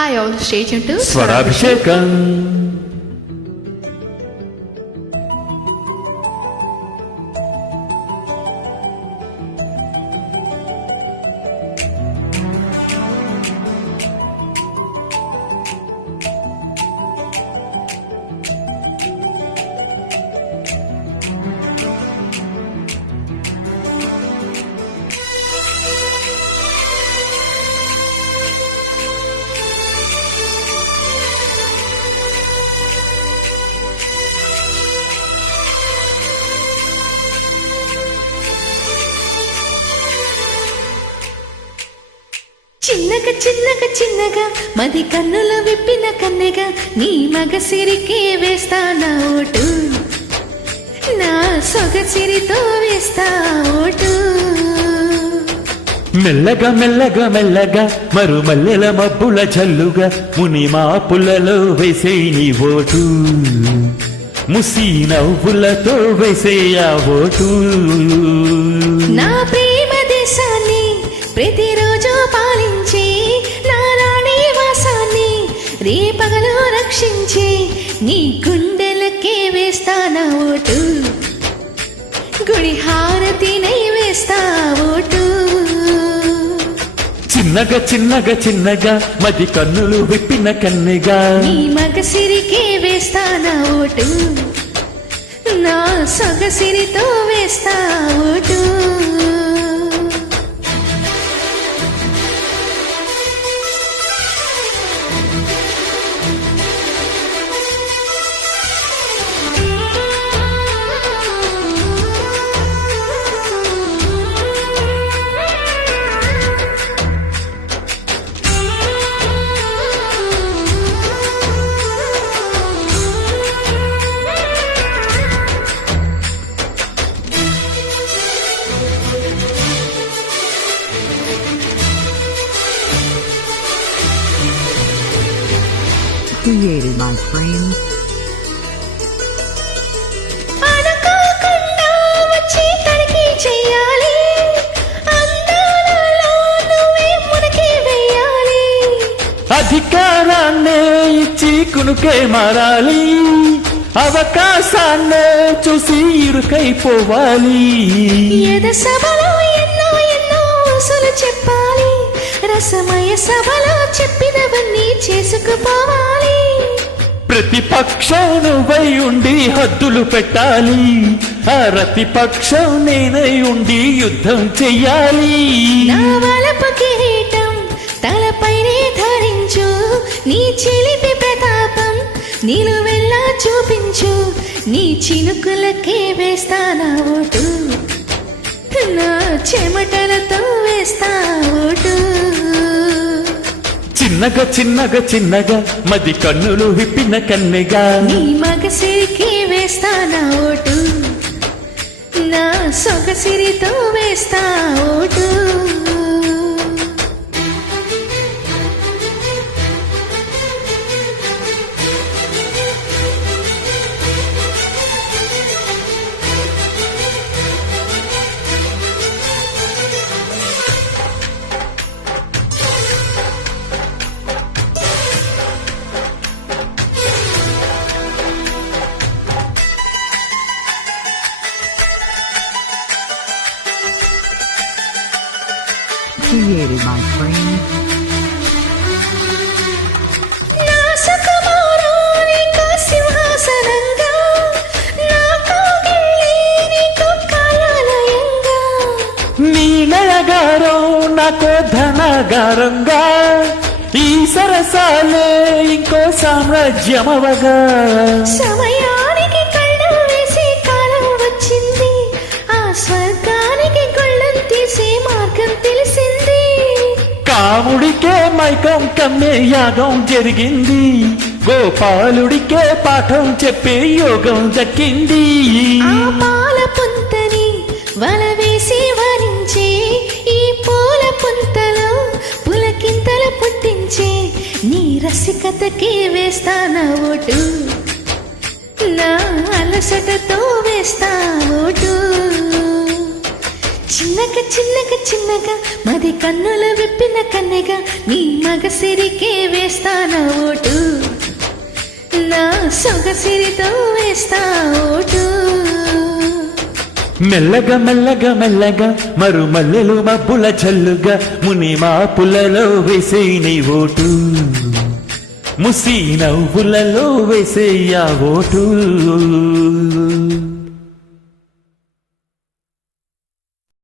Hi all, stay tuned to Swarabhishekam. చిన్నగా చిన్నగా చిన్నగా మది కన్నుల విప్పిన కన్నెగా నీ మగ సిరికే వేస్తానా ఓటు, నా సొగసిరితో వేస్తా ఓటు. మెల్లగా మెల్లగా మెల్లగా మరు మల్లెల మబ్బుల జల్లుగా ముని మాపులలో వేసే నీ ఓటు, ముసి నవ్వులతో వేసే ఆ ఓటు. నా ప్రేమ దేశాన్ని ప్రతిరోజు పాలించి నా రాణి వాసాన్ని రేపగలు రక్షించి నీ గుండెలకే వేస్తానా ఓటు, గుడి హారతినై వేస్తా ఓటు. చిన్నగా చిన్నగా చిన్నగా మది కన్నులు విప్పిన కన్నెగా నీ మగ సిరికే వేస్తానా ఓటు, నా సొగసిరితో వేస్తా ఓటు. Created by Frames. అనకాకుండా వచ్చి తడికి చెయ్యాలి, అందాలలో నువ్వే మునకి వేయాలి. అధికారాన్నే ఇచ్చి కునుకే మారాలి, అవకాశాన్నే చూసి ఇరుకైపోవాలి. ఎద సభలో ఎన్నో ఎన్నో ఊసులు చెప్పాలి, రసమయ సభలో చెప్పినవన్నీ చేసుకుపోవాలి. ప్రతిపక్షం నువ్వై ఉండి హద్దులు పెట్టాలి, ఆ ప్రతిపక్షం నేనై ఉండి యుద్ధం చెయ్యాలి. నా వలపు కిరీటం తలపైనే ధరించు, నీ చిలిపి ప్రతాపం నిలువెల్లా చూపించు, నీ చినుకులకే వేస్తానా ఓటు, నా చెమటలతో వేస్తా ఓటు. చిన్నగా చిన్నగా చిన్నగా మది కన్నులు విప్పిన కన్నెగా నీ మగ సిరికి వేస్తానా ఓటు, నా సొగసిరితో వేస్తా ఓటు. Created by Frames. నా సుకుమారానికి సింహాసనంగా, నా కౌగిళ్ళే నీకు కార్యాలయంగా. నీ నయగారం నాకు ధనగారంగా, ఈ సరసాలే ఇంకో సామ్రాజ్యమవగా. సమయానికి కళ్ళం వేసే కాలం వచ్చింది, ఆ స్వర్గానికి గొళ్ళం తీసే మార్గం తెలిసింది. కాముడికే మైకం కమ్మే యాగం జరిగింది, గోపాలుడికే పాఠం చెప్పే యోగం దక్కింది. ఆ పాల పుంతని వల వేసి వరించే, ఈ పూల పుంతలో పులకింతల పుట్టించే, నీ రసికతకే వేస్తానా ఓటు, నా అలసటతో వేస్తా ఓటు. చిన్నగా చిన్నగా చిన్నగా మది కన్నుల విప్పిన కన్నెగా నీ మగసిరికే వేస్తానా ఓటు నా సొగసిరితో వేస్తా ఓటు మెల్లగా మెల్లగా మెల్లగా మరు మల్లెలు మబ్బుల జల్లుగా ముని మాపులలో వేసే నీ ఓటు ముసి నవ్వులలో వేసే ఆ ఓటు